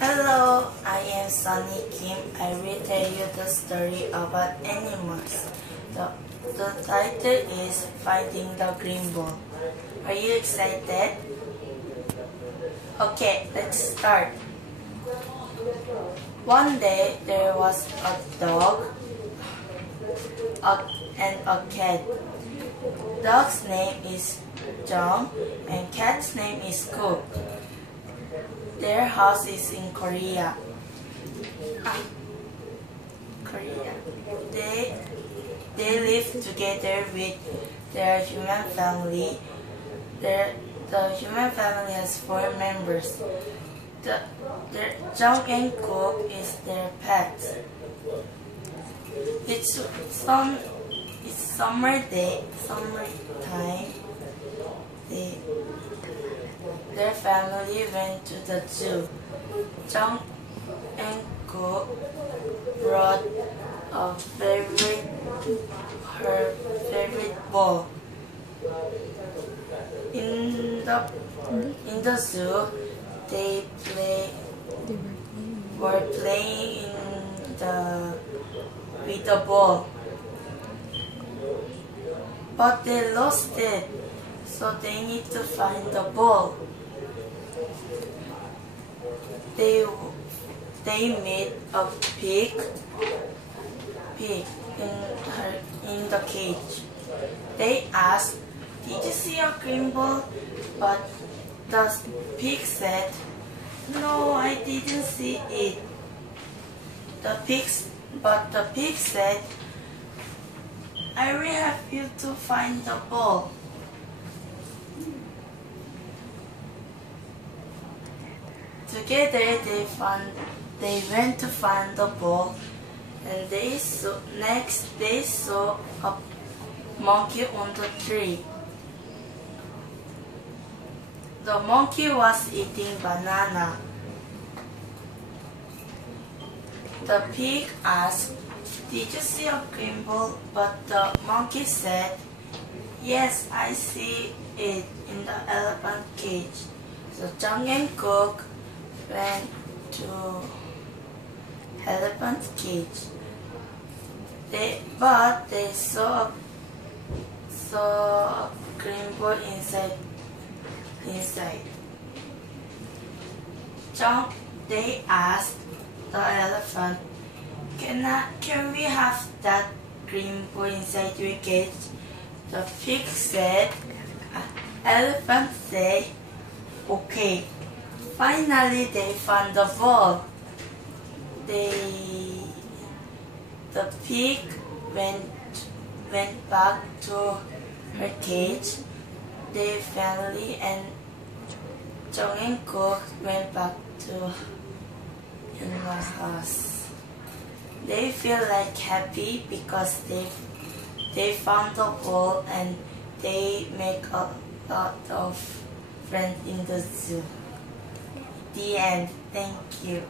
Hello, I am Sunny Kim. I will tell you the story about animals. The title is Finding the Green Ball. Are you excited? Okay, let's start. One day there was a dog and a cat. Dog's name is John and cat's name is Cook. Their house is in Korea. They live together with their human family. The human family has 4 members. John and Cook is their pets. It's summertime. Their family went to the zoo. John and Cook brought her favorite ball. In the zoo, they were playing with the ball, but they lost it, so they need to find the ball. They meet a pig in the cage. They asked, "Did you see a green ball?" But the pig said, "No, I didn't see it." But the pig said, "I will help you to find the ball." Together they went to find the ball, and they saw a monkey on the tree. The monkey was eating banana. The pig asked, "Did you see a green ball?" But the monkey said, "Yes, I see it in the elephant cage." So John and Cook went to elephant cage. They saw a green ball inside. They asked the elephant, "Can we have that green ball inside your cage?" The pig said, elephant said, "Okay." Finally, they found the ball. The pig went back to her cage. Their family and John and Cook went back to the house. They feel like happy because they found the ball and they make a lot of friends in the zoo. The end. Thank you.